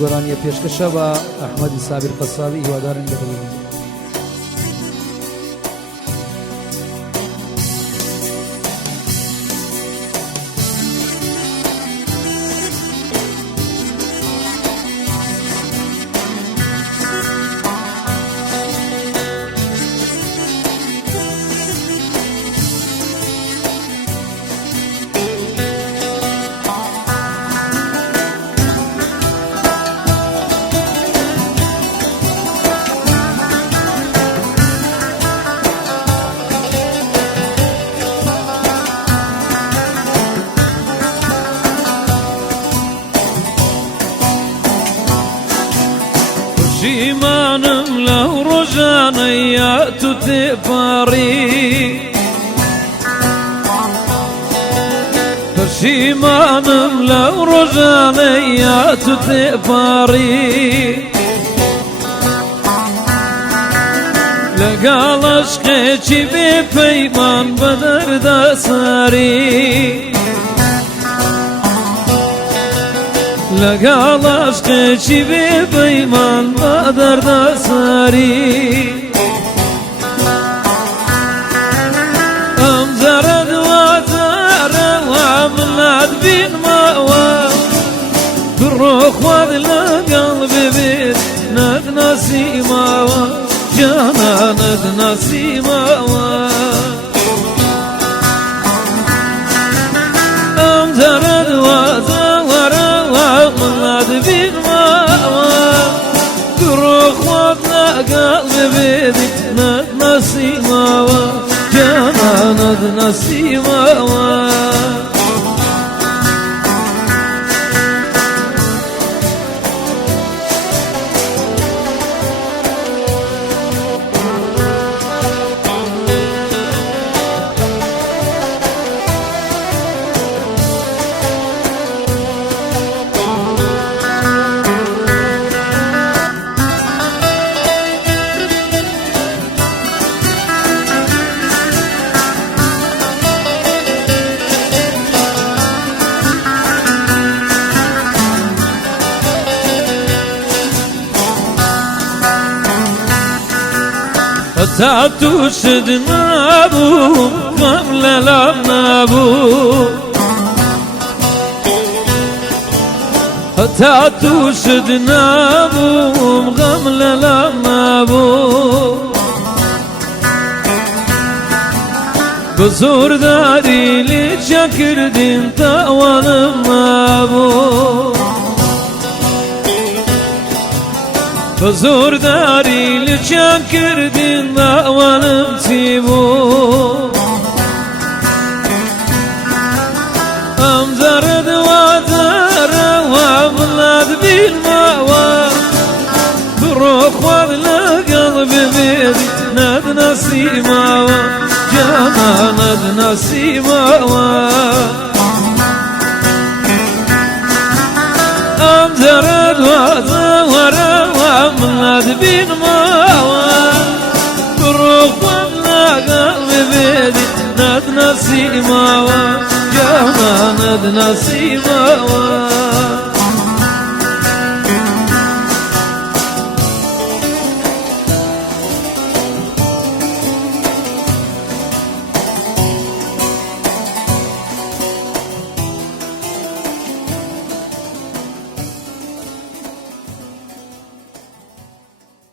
گۆرانیە پێشکەشە بە ئەحمەدی سابر قەسابی هیوادارن دەبێت. پشیمانم لەو ڕۆژانەیە تو تێپەڕی، پشیمانم لەو ڕۆژانەیە تو تێپەڕی، لەگەڵ عەشقێکی بێ پەیمان بە دەردەسەری، لەگەڵ عەشقێکی بێ پەیمان بە دەردەسەری، ئەم جارە دواتارەوە منات بینمەوە، بڕۆ خوارد لەگەڵ ببێت نەتناسیمەوە، جانا نەتناسیمەوە، ئەم جارە دواتارەوە منات بینمەوە، بڕۆ خوارد لەگەڵ ببێت نەتناسیمەوە، جانا نەتناسیمەوە. هەتا تووشت نابوو غەم لەلام نابوو، هەتا تووشت نابووم غەم لەلام نابوو، بە زۆرداری لێچە کردین تاوانم نابوو، بە زۆرداری لێچیان کردین داوانم چی بوو، ئەم جارە دواتارەوە بڵات بینمەوە، بڕۆ خوارد لەگەڵ ببێت نەتناسیمەوە، جانا نەتناسیمەوە، ئەم جارە دواتارەوە منات بینمەوە، بڕۆ خوارد لەگەڵ ببێت نەتناسیمەوە، جانا نەتناسیمەوە.